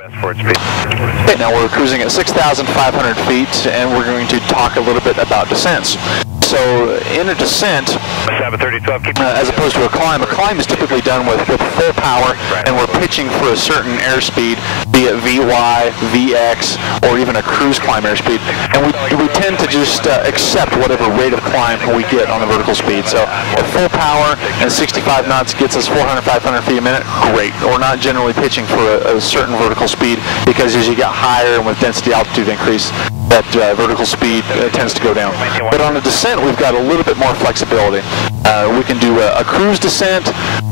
Okay, now we're cruising at 6,500 feet, and we're going to talk a little bit about descents. So, in a descent, as opposed to a climb is typically done with full power, and we're pitching for a certain airspeed, be it VY, VX, or even a cruise climb airspeed. And we tend to just accept whatever rate of climb we get on the vertical speed. So, at full power and 65 knots gets us 400, 500 feet a minute, great. We're not generally pitching for a certain vertical speed, because as you get higher and with density altitude increase, that vertical speed tends to go down. But on a descent, we've got a little bit more flexibility. We can do a cruise descent,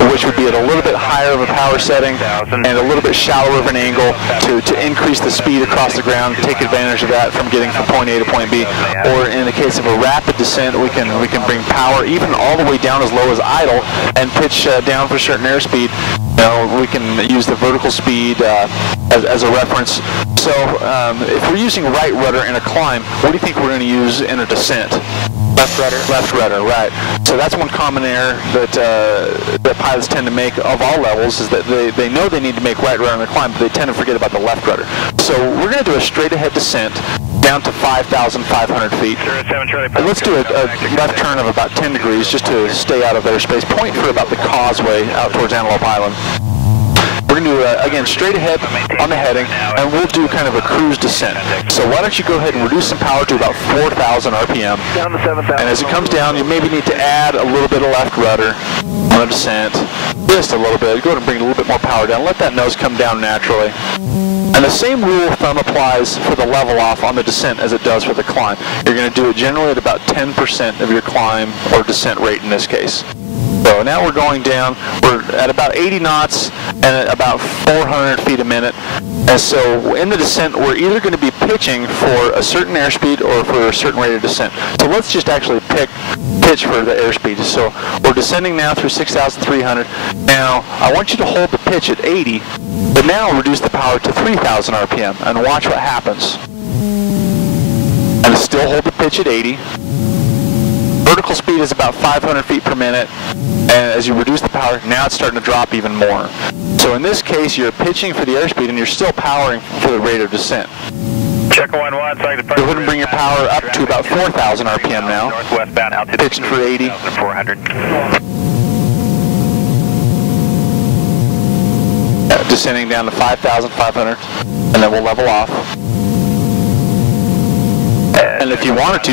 which would be at a little bit higher of a power setting and a little bit shallower of an angle to increase the speed across the ground, take advantage of that from getting from point A to point B. Or in the case of a rapid descent, we can bring power even all the way down as low as idle and pitch down for a certain airspeed. We can use the vertical speed as a reference. So if we're using right rudder in a climb, what do you think we're going to use in a descent? Left rudder. Left rudder, right. So that's one common error that pilots tend to make of all levels, is that they know they need to make right rudder in a climb, but they tend to forget about the left rudder. So we're going to do a straight ahead descent down to 5,500 feet. And let's do a left turn of about 10 degrees just to stay out of airspace. Point for about the causeway out towards Antelope Island. We're going to do, again, straight ahead on the heading, and we'll do kind of a cruise descent. So why don't you go ahead and reduce some power to about 4,000 RPM. Down to 7,000. And as it comes down, you maybe need to add a little bit of left rudder on the descent. Just a little bit. Go ahead and bring a little bit more power down. Let that nose come down naturally. And the same rule of thumb applies for the level off on the descent as it does for the climb. You're going to do it generally at about 10% of your climb or descent rate in this case. So now we're going down, we're at about 80 knots and at about 400 feet a minute. And so in the descent, we're either going to be pitching for a certain airspeed or for a certain rate of descent. So let's just actually pitch for the airspeed. So we're descending now through 6,300. Now, I want you to hold the pitch at 80, but now reduce the power to 3,000 RPM and watch what happens. And still hold the pitch at 80. Vertical speed is about 500 feet per minute, and as you reduce the power, now it's starting to drop even more. So in this case, you're pitching for the airspeed, and you're still powering for the rate of descent. Check 1-1. Go ahead and bring your power up to about 4,000 RPM now. Northwestbound altitude. Pitching for 80. 400. Descending down to 5,500, and then we'll level off. And if you wanted to,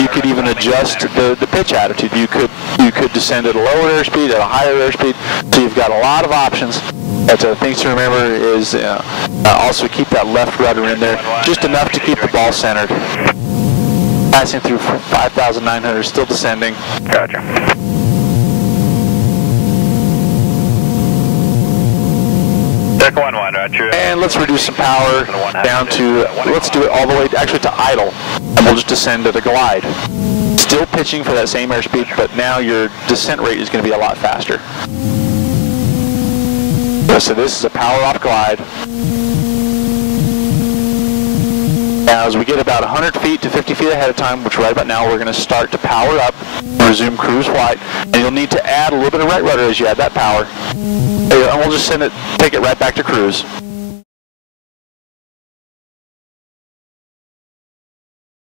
you could even adjust the pitch attitude. You could descend at a lower airspeed, at a higher airspeed. So you've got a lot of options. But things to remember is also keep that left rudder in there, just enough to keep the ball centered. Passing through 5,900, still descending. Gotcha. Check 1-1, Roger. And let's reduce some power down to, let's do it all the way actually to idle, and we'll just descend at a glide. Still pitching for that same airspeed, but now your descent rate is going to be a lot faster. So this is a power off glide. Now as we get about 100 feet to 50 feet ahead of time, which right about now we're going to start to power up, resume cruise flight, and you'll need to add a little bit of right rudder as you add that power. And we'll just take it right back to cruise.